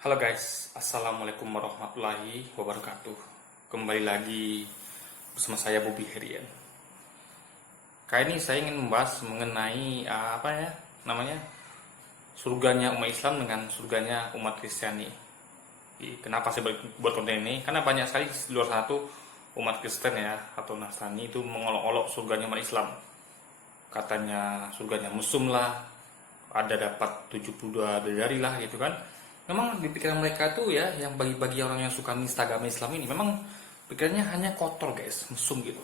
Halo guys, Assalamualaikum warahmatullahi wabarakatuh. Kembali lagi bersama saya Bobby Herian. Kali ini saya ingin membahas mengenai surganya umat Islam dengan surganya umat Kristiani. Kenapa saya buat konten ini? Karena banyak sekali di luar sana tuh umat Kristen ya atau Nasrani itu mengolok-olok surganya umat Islam. Katanya surganya mesum lah, ada dapat 72 bidadari lah gitu kan. Memang di pikiran mereka tuh ya, yang bagi-bagi orang yang suka nista agama Islam ini, memang pikirannya hanya kotor guys, mesum gitu.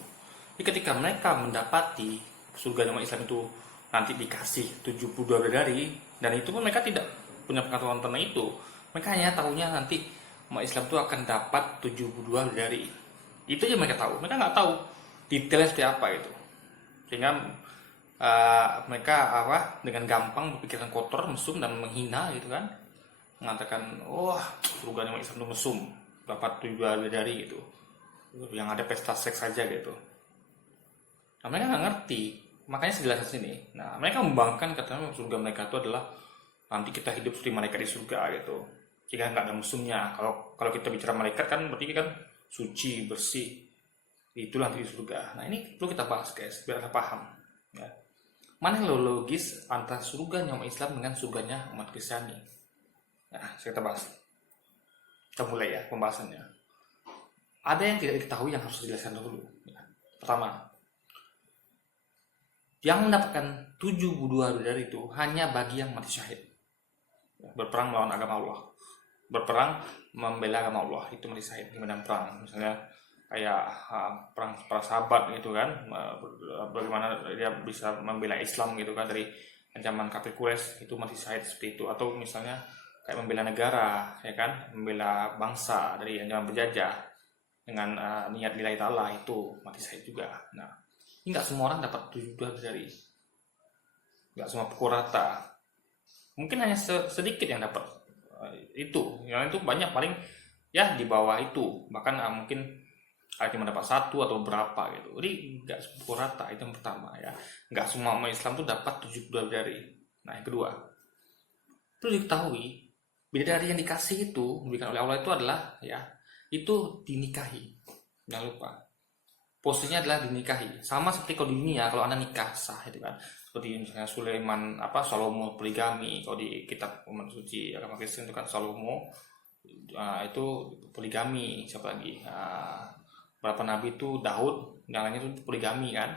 Jadi ketika mereka mendapati surga umat Islam itu nanti dikasih 72 bidadari, dan itu pun mereka tidak punya pengetahuan tentang itu. Mereka hanya tahunya nanti umat Islam itu akan dapat 72 bidadari. Itu aja mereka tahu. Mereka nggak tahu detailnya seperti apa itu. Sehingga mereka dengan gampang berpikiran kotor, mesum dan menghina gitu kan, mengatakan wah surganya umat Islam itu mesum, dapat 7 bidadari gitu, yang ada pesta seks saja gitu. Nah mereka nggak ngerti, makanya saya jelaskan sini. Nah mereka membangkang katanya surga mereka itu adalah nanti kita hidup seperti malaikat di surga gitu, jika nggak ada mesumnya. Kalau kita bicara malaikat kan berarti kan suci bersih, itulah nanti di surga. Nah ini perlu kita bahas guys biar kita paham ya. Mana yang logis antara surganya umat Islam dengan surganya umat Kristiani? Nah, kita bahas. Kita mulai ya pembahasannya. Ada yang tidak diketahui yang harus dijelaskan dulu. Ya. Pertama, yang mendapatkan 72 bidadari itu hanya bagi yang mati syahid. Ya, berperang melawan agama Allah. Berperang membela agama Allah, itu mati syahid di medan perang. Misalnya kayak perang para sahabat gitu kan, bagaimana dia bisa membela Islam gitu kan dari ancaman kafir Quraisy, itu mati syahid seperti itu. Atau misalnya kayak membela negara ya kan, membela bangsa dari ancaman penjajah dengan niat lillahi ta'ala, itu mati syahid juga. Nah ini nggak semua orang dapat 72 dari, nggak semua pukul rata, mungkin hanya sedikit yang dapat itu, yang itu banyak paling ya di bawah itu, bahkan mungkin cuma dapat satu atau berapa gitu. Jadi nggak pukul rata, itu yang pertama ya. Nggak semua umat Islam tuh dapat 72 dari. Nah yang kedua, perlu diketahui bidadari yang dikasih itu diberikan oleh Allah itu adalah ya, itu dinikahi. Jangan lupa, posisinya adalah dinikahi. Sama seperti kalau di dunia, kalau anda nikah sah itu kan, seperti misalnya Sulaiman Salomo poligami. Kalau di kitab umat suci agama Kristen itu kan Salomo itu poligami. Siapa lagi, berapa nabi itu Daud, yang lainnya itu poligami kan.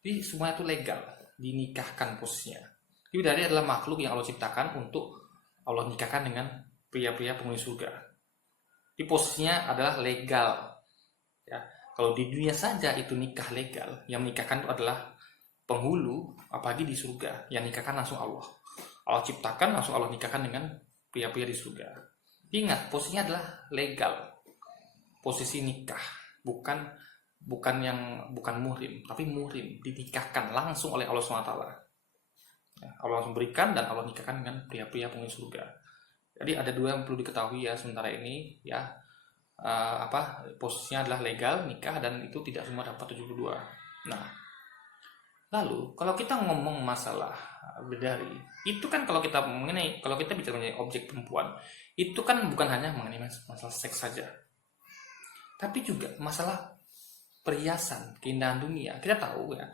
Jadi semuanya itu legal, dinikahkan posisinya. Jadi bidadari adalah makhluk yang Allah ciptakan untuk Allah nikahkan dengan pria-pria penghuni surga. Di posisinya adalah legal. Ya, kalau di dunia saja itu nikah legal, yang menikahkan itu adalah penghulu, apalagi di surga, yang nikahkan langsung Allah. Allah ciptakan, langsung Allah nikahkan dengan pria-pria di surga. Ingat, posisinya adalah legal. Posisi nikah, bukan muhrim, tapi muhrim, dinikahkan langsung oleh Allah SWT. Allah langsung berikan dan Allah nikahkan dengan pria-pria penghuni surga. Jadi ada dua yang perlu diketahui ya sementara ini ya, posisinya adalah legal nikah, dan itu tidak semua dapat 72. Nah lalu kalau kita ngomong masalah bidadari, itu kan kalau kita bicara mengenai objek perempuan, itu kan bukan hanya mengenai masalah seks saja, tapi juga masalah perhiasan, keindahan dunia. Kita tahu ya,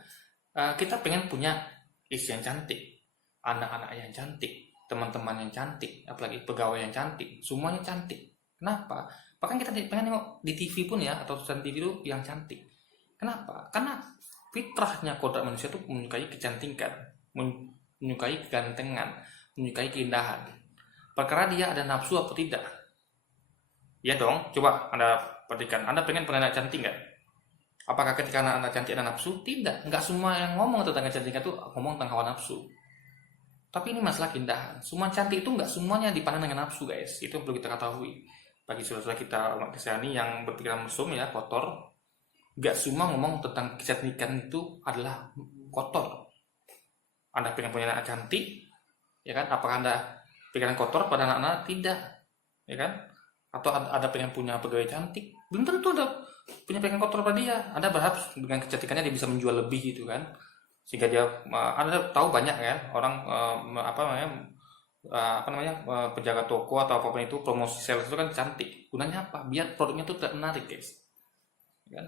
kita pengen punya istri yang cantik, anak-anak yang cantik, teman-teman yang cantik, apalagi pegawai yang cantik, semuanya cantik. Kenapa? Bahkan kita pengen nengok di TV pun ya, atau tulisan TV itu yang cantik. Kenapa? Karena fitrahnya kodrat manusia itu menyukai kecantikan, menyukai kegantengan, menyukai keindahan. Perkara dia ada nafsu atau tidak. Ya dong, coba Anda perhatikan, Anda pengen punya anak cantik nggak? Apakah ketika anak cantik ada nafsu? Tidak. Nggak semua yang ngomong tentang kecantikan itu ngomong tentang hawa nafsu. Tapi ini masalah keindahan. Semua cantik itu nggak semuanya dipandang dengan nafsu guys. Itu yang perlu kita ketahui. Bagi saudara kita umat Kristiani yang berpikiran mesum ya, kotor, nggak semua ngomong tentang kecantikan itu adalah kotor. Anda pengen punya anak cantik, ya kan? Apakah Anda pikiran kotor pada anak-anak? Tidak, ya kan? Atau ada pengen punya pegawai cantik, belum tentu ada punya pengen kotor pada dia. Anda berharap dengan kecantikannya dia bisa menjual lebih gitu kan, sehingga dia, Anda tahu banyak kan orang penjaga toko atau apapun itu, promosi sales itu kan cantik. Gunanya apa? Biar produknya tuh tidak menarik, guys. Kan?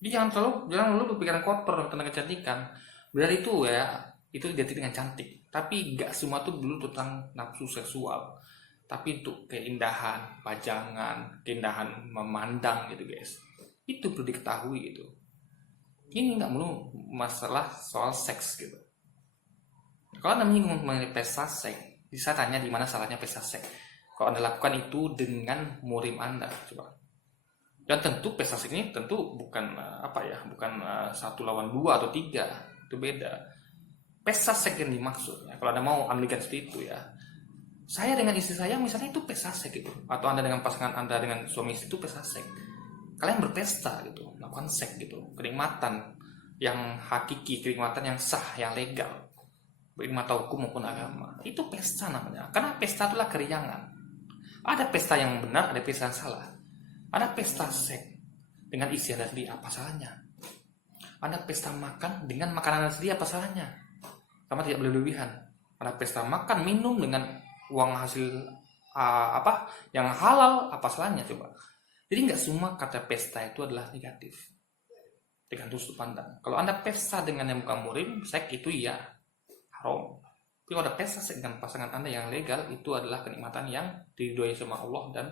Jadi jangan lalu berpikiran kotor tentang kecantikan. Benar itu ya, itu identik dengan cantik. Tapi gak semua tuh dulu tentang nafsu seksual. Tapi untuk keindahan, pajangan, keindahan memandang gitu, guys. Itu perlu diketahui gitu. Ini nggak melulu masalah soal seks gitu. Kalau Anda menyinggung mengenai pesta seks, bisa tanya di mana salahnya pesta seks. Kalau Anda lakukan itu dengan murim Anda, coba. Dan tentu pesta seks ini tentu bukan bukan 1 lawan 2 atau 3, itu beda. Pesta seks yang dimaksud, ya, kalau Anda mau ambilkan seperti itu ya. Saya dengan istri saya misalnya itu pesta seks gitu, atau Anda dengan pasangan Anda dengan suami istri itu pesta seks. Kalian berpesta gitu, melakukan seks gitu, kenikmatan yang hakiki, kenikmatan yang sah, yang legal. Baik mata hukum maupun agama, itu pesta namanya. Karena pesta itulah keriangan. Ada pesta yang benar, ada pesta yang salah. Ada pesta seks dengan isi Anda sendiri, apa salahnya? Ada pesta makan dengan makanan Anda sendiri, apa salahnya? Sama tidak berlebihan. Ada pesta makan, minum dengan uang hasil yang halal, apa salahnya coba? Jadi nggak semua kata pesta itu adalah negatif. Tergantung sudut pandang. Kalau Anda pesta dengan yang bukan murim, seks itu ya haram. Tapi kalau ada pesta seks dengan pasangan Anda yang legal, itu adalah kenikmatan yang diridhoi sama Allah dan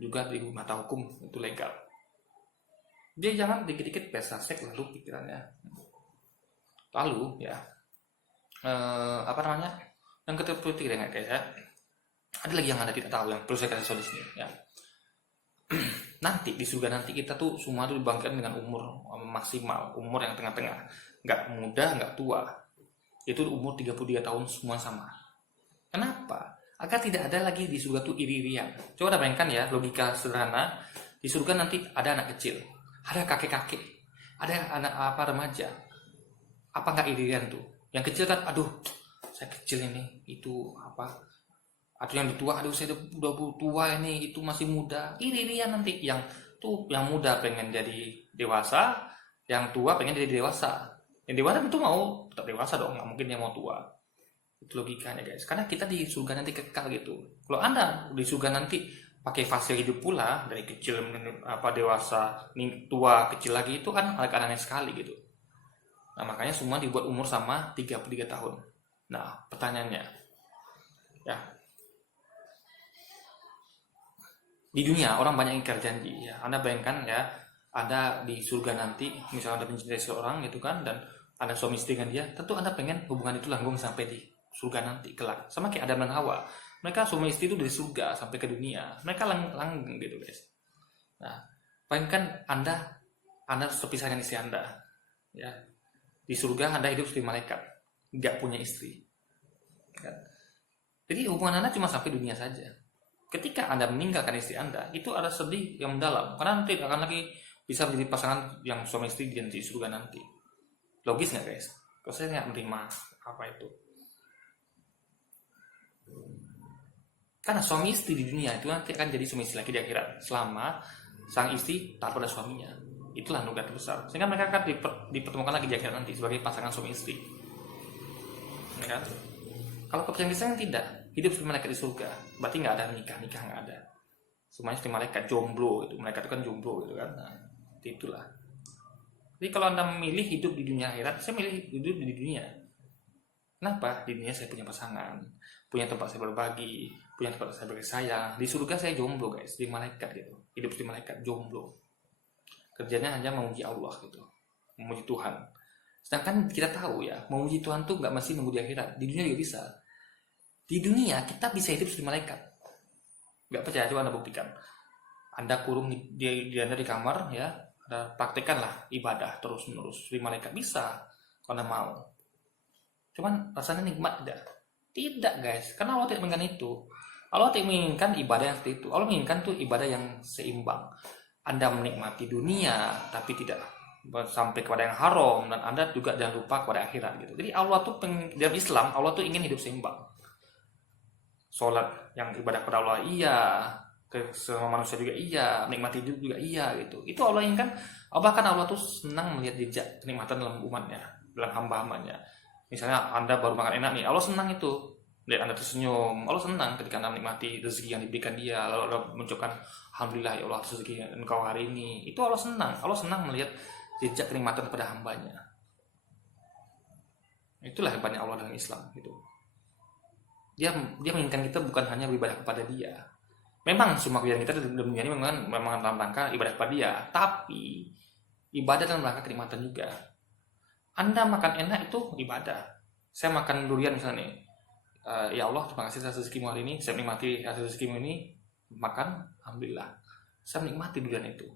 juga di mata hukum itu legal. Dia jangan dikit-dikit pesta seks lalu pikirannya. Lalu ya yang ketiga dengan kayak ada lagi yang Anda tidak tahu yang perlu saya kasih solusi ya. Nanti di surga nanti kita tuh semua tuh dibangkitkan dengan umur maksimal, umur yang tengah-tengah, nggak muda nggak tua. Itu umur 33 tahun semua sama. Kenapa? Agar tidak ada lagi di surga tuh iri-irian. Coba bayangkan ya, logika sederhana. Di surga nanti ada anak kecil, ada kakek-kakek, ada anak remaja. Apa nggak iri-irian tuh? Yang kecil kan, aduh, saya kecil ini, itu apa? Atau yang tua, aduh saya udah tua ini, itu masih muda. Iri-irian nanti. Yang muda pengen jadi dewasa, yang tua pengen jadi dewasa. Yang dewasa tentu mau tetap dewasa dong, nggak mungkin dia mau tua. Itu logikanya guys, karena kita di surga nanti kekal gitu. Kalau Anda di surga nanti pakai fase hidup pula dari kecil dewasa, tua, kecil lagi, itu kan aneh-aneh sekali gitu. Nah makanya semua dibuat umur sama 33 tahun. Nah pertanyaannya ya, di dunia orang banyak ingkar janji ya. Anda bayangkan ya, Anda di surga nanti misalnya Anda mencintai seorang gitu kan, dan Anda suami istri dengan dia, tentu Anda pengen hubungan itu langgeng sampai di surga nanti kelak. Sama kayak Adam dan Hawa, mereka suami istri itu dari surga sampai ke dunia, mereka langgeng gitu guys. Nah bayangkan Anda terpisah dengan istri Anda ya. Di surga Anda hidup seperti malaikat, nggak punya istri kan? Jadi hubungan Anda cuma sampai dunia saja. Ketika Anda meninggalkan istri Anda, itu ada sedih yang mendalam, karena nanti akan lagi bisa menjadi pasangan yang suami istri di surga nanti. Logis nggak guys? Kalau saya nggak menerima apa itu. Karena suami istri di dunia itu nanti akan jadi suami istri lagi di akhirat, selama sang istri tak pada suaminya. Itulah anugerah terbesar. Sehingga mereka akan dipertemukan lagi di akhirat nanti sebagai pasangan suami istri. Ya kan? Kalau kepercayaan tidak, hidup seperti malaikat di surga, berarti nggak ada nikah nggak ada. Semuanya seperti malaikat jomblo itu, malaikat itu kan jomblo gitu kan. Nah, itulah. Jadi kalau Anda memilih hidup di dunia akhirat, saya milih hidup di dunia. Kenapa? Di dunia saya punya pasangan, punya tempat saya berbagi, punya tempat saya bersayang. Di surga saya jomblo guys, di malaikat gitu. Hidup seperti malaikat jomblo. Kerjanya hanya memuji Allah gitu, memuji Tuhan. Sedangkan kita tahu ya, memuji Tuhan tuh nggak mesti nunggu di akhirat. Di dunia juga bisa. Di dunia kita bisa hidup seperti malaikat. Nggak percaya, coba Anda buktikan. Anda kurung di Anda di kamar ya, Anda praktekkanlah ibadah terus menerus seperti malaikat, bisa kalau Anda mau. Cuman rasanya nikmat tidak? Tidak guys, karena Allah tidak menginginkan itu. Allah tidak menginginkan ibadah yang seperti itu. Allah menginginkan tuh ibadah yang seimbang. Anda menikmati dunia tapi tidak sampai kepada yang haram, dan Anda juga jangan lupa kepada akhirat gitu. Jadi Allah tuh dalam Islam, Allah tuh ingin hidup seimbang. Sholat yang ibadah kepada Allah iya, ke semua manusia juga iya, menikmati hidup juga iya gitu. Itu Allah inginkan. Bahkan Allah tuh senang melihat jejak kenikmatan dalam umatnya, dalam hamba-hambanya. Misalnya Anda baru makan enak nih, Allah senang itu. lihat Anda tersenyum, Allah senang ketika Anda menikmati rezeki yang diberikan dia, lalu Allah mengucapkan alhamdulillah ya Allah atas rezeki engkau hari ini. Itu Allah senang. Allah senang melihat jejak kenikmatan pada hambanya. Itulah hebatnya Allah dalam Islam gitu. Dia menginginkan kita bukan hanya beribadah kepada dia. Memang semua kegiatan kita di dunia ini memang dalam rangka ibadah kepada dia, tapi ibadah dalam rangka kenikmatan juga. Anda makan enak itu ibadah. Saya makan durian misalnya nih, ya Allah terima kasih atas rezekimu hari ini, saya menikmati hasil rezekimu ini, makan alhamdulillah, saya menikmati durian itu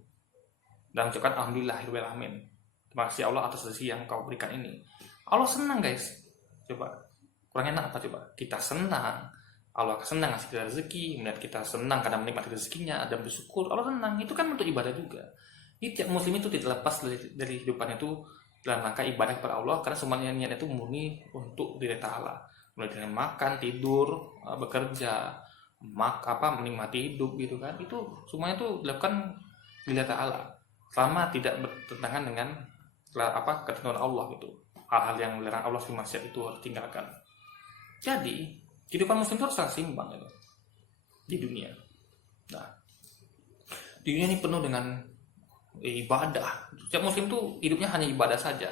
dan ucapkan alhamdulillah alamin, terima kasih Allah atas rezeki yang kau berikan ini. Allah senang guys. Coba kurang enak apa coba? Kita senang, Allah senang ngasih kita rezeki, melihat kita senang karena menikmati rezekinya dan bersyukur, Allah senang. Itu kan untuk ibadah juga. Jadi tiap muslim itu tidak lepas dari hidupannya itu dalam rangka ibadah kepada Allah, karena semuanya niatnya itu murni untuk diri Ta'ala. Mulai dari makan, tidur, bekerja, menikmati hidup gitu kan. Itu semuanya itu dilakukan diri Ta'ala. Selama tidak bertentangan dengan ketentuan Allah gitu. Hal-hal yang dilarang Allah di maksiat itu harus tinggalkan. Jadi kehidupan muslim itu harus sangat seimbang gitu, di dunia. Nah, di dunia ini penuh dengan ibadah. Setiap muslim tuh hidupnya hanya ibadah saja.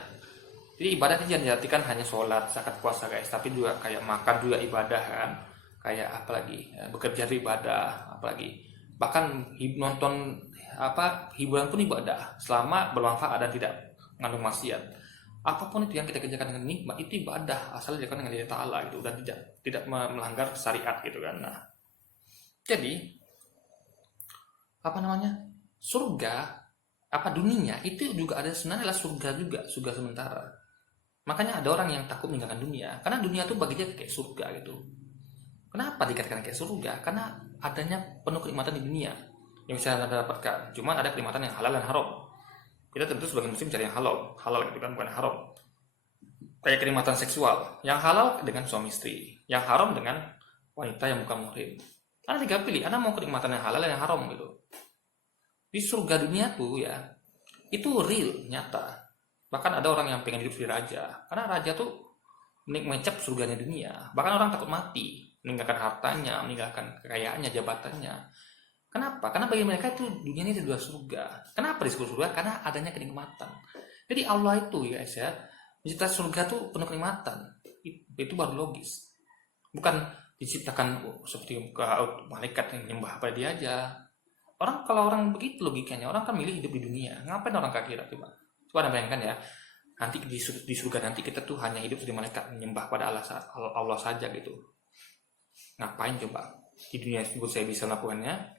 Jadi ibadah itu jangan diartikan hanya sholat, zakat, puasa guys, tapi juga kayak makan juga ibadah kan. Kayak apalagi bekerja itu ibadah, apalagi bahkan nonton hiburan pun ibadah selama bermanfaat dan tidak mengandung maksiat. Apapun itu yang kita kerjakan dengan nikmat itu ibadah, asal dilakukan dengan Allah Ta'ala gitu, dan tidak melanggar syariat gitu kan. Nah, jadi surga dunia itu juga ada, sebenarnya adalah surga juga, surga sementara. Makanya ada orang yang takut meninggalkan dunia, karena dunia itu bagi dia kayak surga gitu. Kenapa dikatakan kayak surga? Karena adanya penuh kenikmatan di dunia yang bisa Anda dapatkan. Cuman ada kenikmatan yang halal dan haram. Kita tentu sebagai muslim cari yang halal gitu kan, bukan haram. Kayak kenikmatan seksual, yang halal dengan suami istri, yang haram dengan wanita yang bukan muhrim. Anda tinggal pilih, Anda mau kenikmatan yang halal dan yang haram gitu. Di surga dunia tuh ya, itu real, nyata. Bahkan ada orang yang pengen hidup sebagai raja, karena raja tuh mencap surganya dunia. Bahkan orang takut mati, meninggalkan hartanya, meninggalkan kekayaannya, jabatannya. Kenapa? Karena bagi mereka itu dunia ini adalah surga. Kenapa disebut surga? Karena adanya kenikmatan. Jadi Allah itu guys ya, mencipta surga tuh penuh kenikmatan. Itu baru logis. Bukan diciptakan seperti malaikat yang nyembah pada dia aja. Kalau orang begitu logikanya, orang kan milih hidup di dunia. Ngapain orang ke akhirat coba? Coba Anda bayangkan ya, nanti di surga nanti kita tuh hanya hidup seperti malaikat, menyembah pada Allah saja gitu. Ngapain coba? Di dunia itu saya bisa melakukannya.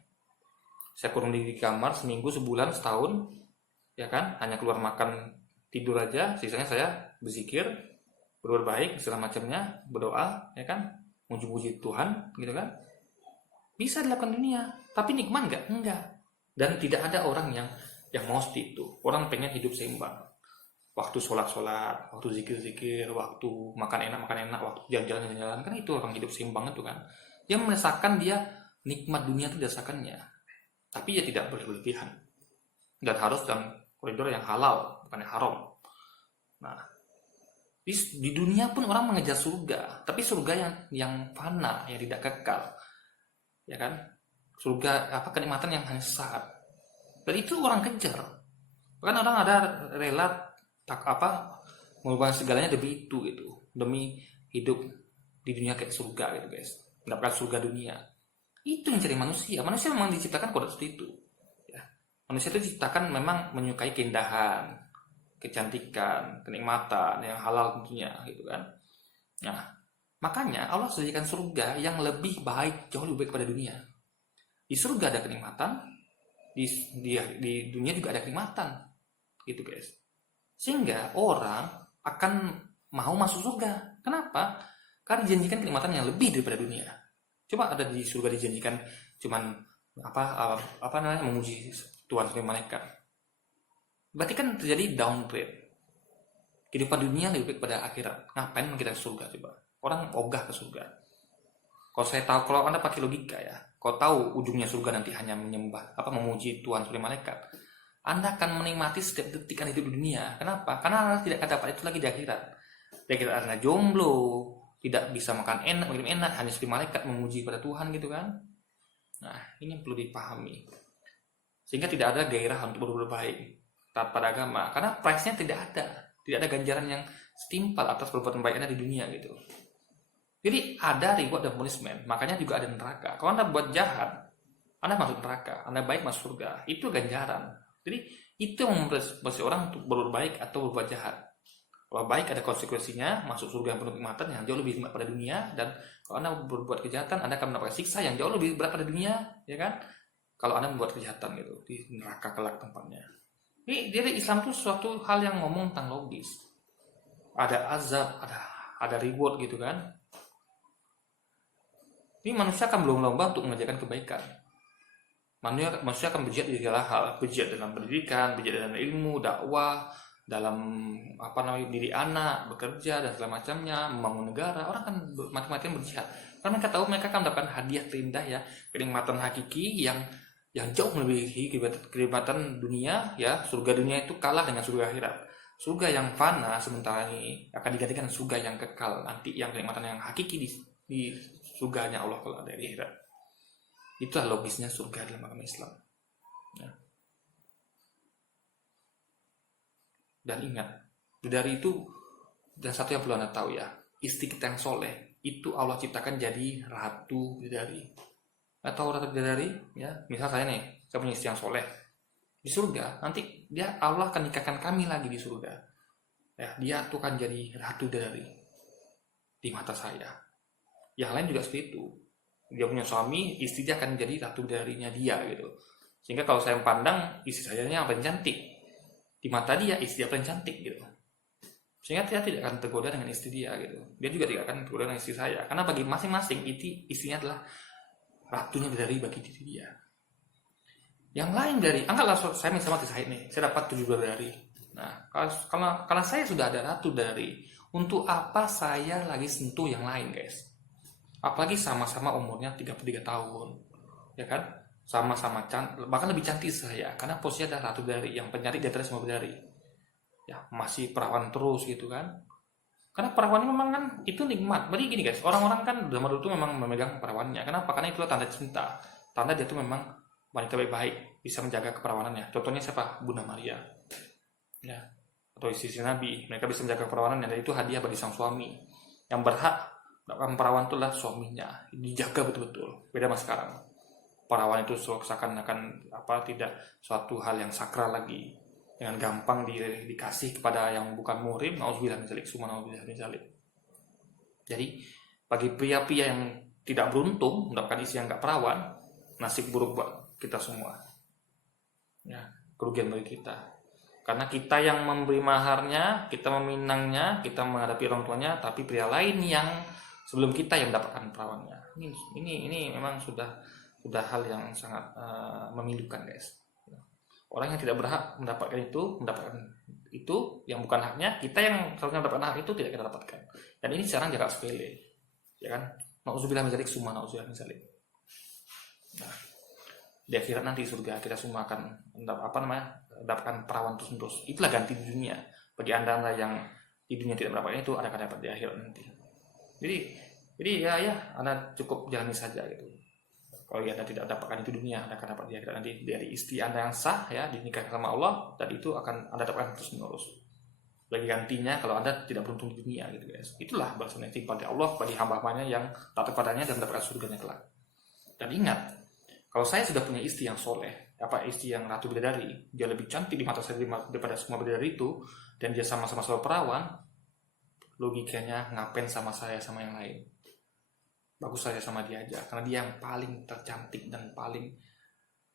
Saya kurung di kamar seminggu, sebulan, setahun, ya kan? Hanya keluar makan, tidur aja. Sisanya saya berzikir, berbuat baik, segala macamnya, berdoa, ya kan? Muji-muji Tuhan, gitu kan? Bisa dilakukan dunia, tapi nikmat enggak? Enggak. Dan tidak ada orang yang mau seperti itu. Orang pengen hidup seimbang. Waktu sholat, waktu zikir-zikir, waktu makan enak, waktu jalan-jalan, kan itu orang hidup seimbang itu kan. Dia merasakan dia nikmat dunia itu dirasakannya. Tapi ya tidak berlebihan. Dan harus dalam koridor yang halal, bukan yang haram. Nah, di dunia pun orang mengejar surga, tapi surga yang fana, yang tidak kekal. Ya kan? Surga kenikmatan yang hanya sesaat. Dan itu orang kejar. Bahkan orang ada rela mengubah segalanya demi itu gitu, demi hidup di dunia kayak surga gitu guys, mendapatkan surga dunia. Itu yang cari manusia memang diciptakan kodrat seperti itu ya. Manusia itu diciptakan memang menyukai keindahan, kecantikan, kenikmatan yang halal tentunya gitu kan. Nah, makanya Allah sediakan surga yang lebih baik, jauh lebih baik pada dunia. Di surga ada kenikmatan, di dunia juga ada kenikmatan gitu guys. Sehingga orang akan mau masuk surga. Kenapa? Karena dijanjikan kenikmatan yang lebih daripada dunia. Coba ada di surga dijanjikan cuman memuji Tuhan sebagai malaikat. Berarti kan terjadi downgrade. Kehidupan dunia lebih baik pada akhirat. Ngapain kita ke surga coba? Orang ogah ke surga. Kalau Anda pakai logika ya, kalau tahu ujungnya surga nanti hanya menyembah memuji Tuhan sebagai malaikat, Anda akan menikmati setiap detik Anda hidup di dunia. Kenapa? Karena Anda tidak akan dapat itu lagi di akhirat. Di akhirat Anda jomblo, tidak bisa makan enak, makin enak, hanya seperti malaikat memuji pada Tuhan gitu kan. Nah, ini yang perlu dipahami. Sehingga tidak ada gairah untuk berbuat baik pada agama, karena price-nya tidak ada ganjaran yang setimpal atas perbuatan baik Anda di dunia gitu. Jadi ada reward dan punishment, makanya juga ada neraka. Kalau Anda buat jahat, Anda masuk neraka, Anda baik masuk surga, itu ganjaran. Jadi itu yang membuat orang untuk berbuat baik atau berbuat jahat. Kalau baik ada konsekuensinya, masuk surga yang penuh kenikmatan yang jauh lebih nikmat pada dunia, dan kalau Anda berbuat kejahatan, Anda akan mendapatkan siksa yang jauh lebih berat pada dunia, ya kan? Kalau Anda membuat kejahatan gitu di neraka kelak tempatnya. Ini dari Islam itu suatu hal yang ngomong tentang logis. Ada azab, ada reward gitu kan. Ini manusia akan berlomba untuk mengerjakan kebaikan. Manusia akan berjihad di segala hal, berjihad dalam pendidikan, berjihad dalam ilmu, dakwah, dalam diri anak, bekerja dan segala macamnya, membangun negara. Orang kan mati-matian berjihad. Karena mereka tahu mereka akan mendapatkan hadiah terindah ya, kenikmatan hakiki yang jauh melebihi kenikmatan dunia ya. Surga dunia itu kalah dengan surga akhirat. Surga yang fana sementara ini akan digantikan surga yang kekal nanti, yang kenikmatan yang hakiki di surganya Allah kalau ada di akhirat. Itulah logisnya surga dalam agama Islam. Ya. Dan ingat, dari itu, dan satu yang perlu Anda tahu ya, istri kita yang soleh itu Allah ciptakan jadi ratu bidadari. Atau ratu bidadari, ya. Misal saya nih, saya punya istri yang soleh di surga. Nanti Allah akan nikahkan kami lagi di surga. Ya, dia tuh akan jadi ratu bidadari di mata saya. Yang lain juga seperti itu. Dia punya suami, istri dia akan jadi ratu bidadarinya dia gitu. Sehingga kalau saya pandang istri saya yang paling cantik, di mata dia istri dia paling cantik gitu. Sehingga dia tidak akan tergoda dengan istri dia gitu. Dia juga tidak akan tergoda dengan istri saya, karena bagi masing-masing istrinya adalah ratunya bidadari bagi diri dia. Yang lain dari, anggaplah saya misalnya mati Said nih, saya dapat 7 bidadari. Nah, kalau saya sudah ada ratu bidadari, untuk apa saya lagi sentuh yang lain guys? Apalagi sama-sama umurnya 33 tahun, ya kan? Sama-sama cantik, bahkan lebih cantik saya, karena posisinya adalah ratu bidadari yang penyakit di atas semua bidadari. Ya, masih perawan terus gitu kan? Karena perawan memang kan itu nikmat. Berarti gini guys, orang-orang kan zaman dulu tuh memang memegang perawannya. Kenapa? Karena itu tanda cinta, tanda dia tuh memang wanita baik-baik, bisa menjaga keperawanannya. Contohnya siapa? Bunda Maria, ya, atau istri Nabi. Mereka bisa menjaga keperawanannya, dan itu hadiah bagi sang suami. Yang berhak perawan itu adalah suaminya, dijaga betul-betul. Beda sama sekarang, perawan itu seakan-akan tidak suatu hal yang sakral lagi, dengan gampang dikasih kepada yang bukan muhrim. Nauzubillah min dzalik, subhanallah min dzalik. Jadi bagi pria-pria yang tidak beruntung mendapatkan istri yang enggak perawan, nasib buruk buat kita semua. Ya, kerugian bagi kita. Karena kita yang memberi maharnya, kita meminangnya, kita menghadapi orang tuanya, tapi pria lain yang sebelum kita yang mendapatkan perawannya. Ini memang sudah hal yang sangat memilukan guys. Orang yang tidak berhak mendapatkan itu yang bukan haknya, kita yang seharusnya mendapatkan hak itu tidak kita dapatkan. Dan ini sekarang jarak sepele, ya kan? Nauzubillah min dzalik, summa nauzubillah min dzalik. Nah, di akhirat nanti surga kita semua akan mendapatkan perawan terus-menerus. Itulah ganti di dunia. Bagi anda yang di dunia tidak mendapatkan itu, ada akan dapat di akhirat nanti. Jadi ya Anda cukup jalani saja gitu. Kalau Anda tidak dapatkan itu dunia, Anda akan dapat di akhirat nanti dari istri Anda yang sah ya, dinikahkan sama Allah, dan itu akan Anda dapatkan terus menerus. Bagi gantinya kalau Anda tidak beruntung di dunia gitu guys. Itulah balasan yang pada Allah bagi hamba-hambanya yang taat kepadanya dan mendapatkan surganya kelak. Dan ingat, kalau saya sudah punya istri yang soleh, istri yang ratu bidadari, dia lebih cantik di mata saya daripada semua bidadari itu, dan dia sama-sama perawan, logikanya ngapain sama saya sama yang lain? Bagus saya sama dia aja, karena dia yang paling tercantik dan paling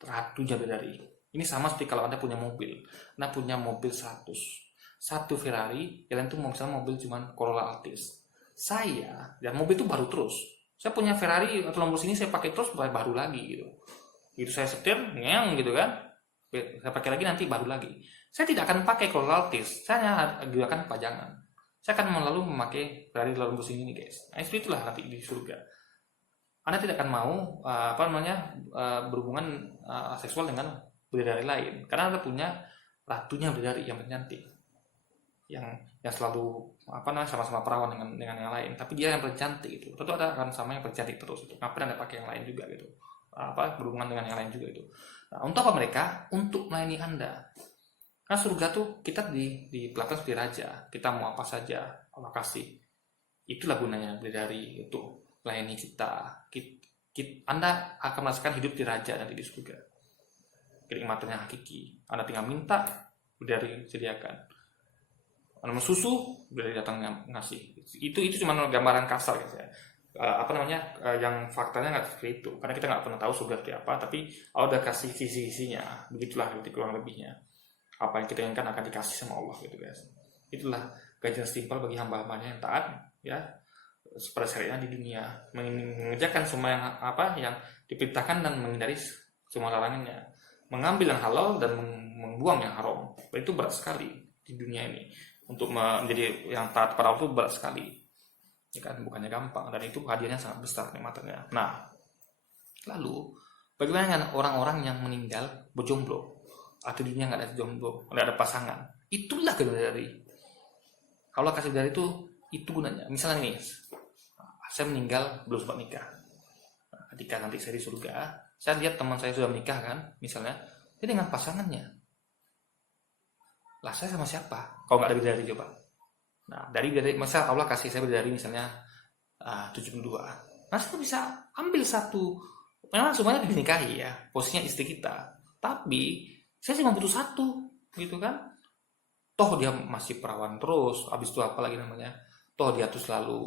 ratunya bidadari. Ini sama seperti kalau Anda punya mobil. Anda punya mobil 100, satu Ferrari, yang lain tuh misalnya mobil cuman Corolla Altis. Saya, dan mobil itu baru terus. Saya punya Ferrari atau Lamborghini, saya pakai terus baru lagi gitu. Itu saya setir, ngeng gitu kan. Saya pakai lagi nanti baru lagi. Saya tidak akan pakai Corolla Altis, saya gunakan pajangan. Saya akan lalu memakai Ferrari Lamborghini ini guys. Nah, itulah nanti di surga. Anda tidak akan mau berhubungan seksual dengan bidadari lain, karena Anda punya ratunya bidadari yang cantik. yang selalu sama-sama perawan dengan yang lain, tapi dia yang paling cantik itu tentu ada akan sama yang paling cantik terus itu. Ngapain Anda pakai yang lain juga gitu, berhubungan dengan yang lain juga itu. Nah, untuk apa mereka? Untuk melayani Anda. Karena surga tuh kita diperlakukan seperti raja, kita mau apa saja Allah kasih. Itulah gunanya bidadari, untuk melayani kita. Anda akan merasakan hidup di raja nanti di surga, kenikmatannya hakiki. Anda tinggal minta, bidadari sediakan. Anda mau susu, bidadari datang ngasih. Itu cuma gambaran kasar guys ya. Yang faktanya nggak seperti itu, karena kita nggak pernah tahu surga seperti apa, tapi Allah udah kasih sisi-sisinya, begitulah gitu kurang lebihnya. Apa yang kita inginkan akan dikasih sama Allah gitu guys. Itulah gajian setimpal bagi hamba-hambanya yang taat ya pada syariat di dunia, mengerjakan semua yang diperintahkan dan menghindari semua larangannya, mengambil yang halal dan membuang yang haram. Itu berat sekali di dunia ini. Untuk menjadi yang taat pada Allah itu berat sekali, ya kan, bukannya gampang, dan itu hadiahnya sangat besar nikmatnya. Nah, lalu bagaimana dengan orang-orang yang meninggal berjomblo atau dunia nggak ada jomblo, nggak ada pasangan? Itulah bidadari. Kalau kasih bidadari itu gunanya. Misalnya nih, saya meninggal belum sempat nikah. Nah, ketika nanti saya di surga, saya lihat teman saya sudah menikah kan, misalnya, dia dengan pasangannya. Lah saya sama siapa kalau nggak ada bidadari coba? Nah, dari masa Allah kasih saya bidadari misalnya 72. Nah, saya bisa ambil satu. Memang semuanya dinikahi ya, posisinya istri kita. Tapi saya cuma butuh satu, gitu kan? Toh dia masih perawan terus, habis itu apa lagi namanya? Toh dia tuh selalu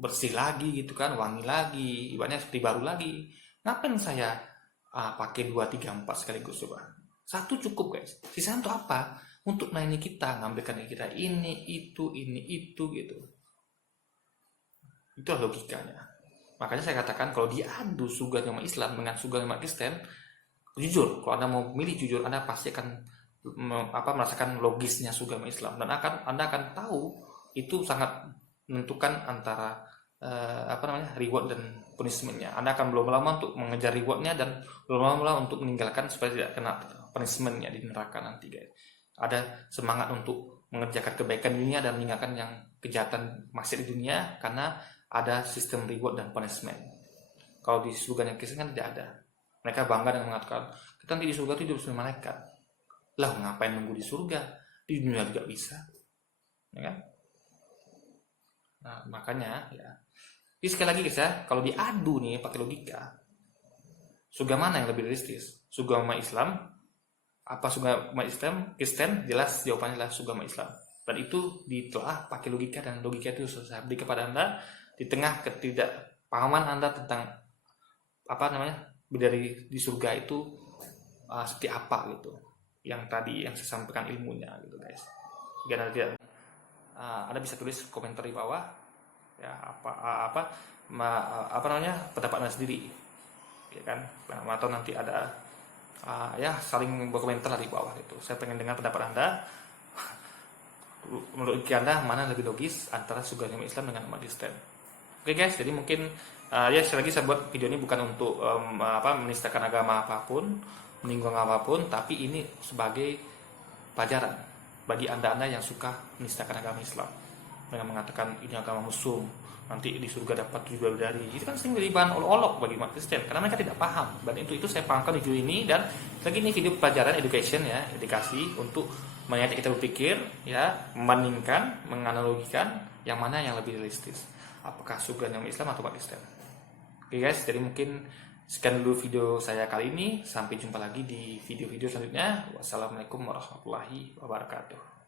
bersih lagi gitu kan, wangi lagi, ibaratnya seperti baru lagi. Ngapain saya pakai 2, 3, 4 sekaligus coba? Satu cukup guys. Sisanya untuk apa? Untuk melayani kita, ngambilkan kita ini itu gitu. Itulah logikanya. Makanya saya katakan kalau diadu surga sama Islam dengan surga sama Kristen, jujur, kalau Anda mau milih jujur, Anda pasti akan merasakan logisnya surga sama Islam, dan Anda akan tahu itu sangat menentukan antara reward dan punishmentnya. Anda akan belum lama untuk mengejar rewardnya dan belum lama untuk meninggalkan supaya tidak kena punishmentnya di neraka nanti guys. Ada semangat untuk mengerjakan kebaikan dunia dan meninggalkan yang kejahatan maksiat di dunia, karena ada sistem reward dan punishment. Kalau di surga yang Kristen kan tidak ada. Mereka bangga dengan mengatakan kita nanti di surga itu hidup sebagai malaikat. Lah ngapain nunggu di surga? Di dunia juga bisa, ya kan? Nah makanya ya. Jadi sekali lagi guys ya, kalau diadu nih pakai logika, surga mana yang lebih realistis? Surga sama Islam? Apa surga sama Islam? Kristen? Jelas jawabannya adalah surga sama Islam. Dan itu ditelaah pakai logika, dan logika itu saya beri kepada Anda di tengah ketidakpahaman Anda tentang bidadari di surga itu seperti apa gitu. Yang tadi yang saya sampaikan ilmunya gitu guys. Biar Anda bisa tulis komentar di bawah ya pendapat Anda sendiri, ya kan? Nah, atau nanti ada saling berkomentar di bawah itu. Saya pengen dengar pendapat Anda. Menurut Anda mana lebih logis antara surga Islam dengan umat Kristen? Oke guys, jadi mungkin sekali lagi saya buat video ini bukan untuk menistakan agama apapun, menyinggung apapun, tapi ini sebagai pelajaran bagi anda yang suka menistakan agama Islam dengan mengatakan ini agama musuh, nanti di surga dapat 7 bidadari. Itu kan sering jadi bahan olok-olok bagi umat Kristen karena mereka tidak paham. Dan itu saya pahamkan di video ini, dan lagi ini video pelajaran education ya, edukasi untuk mengajak kita berpikir ya, membandingkan, menganalogikan yang mana yang lebih realistis. Apakah surga yang Islam atau umat Kristen? Oke guys, jadi mungkin sekian dulu video saya kali ini. Sampai jumpa lagi di video-video selanjutnya. Wassalamualaikum warahmatullahi wabarakatuh.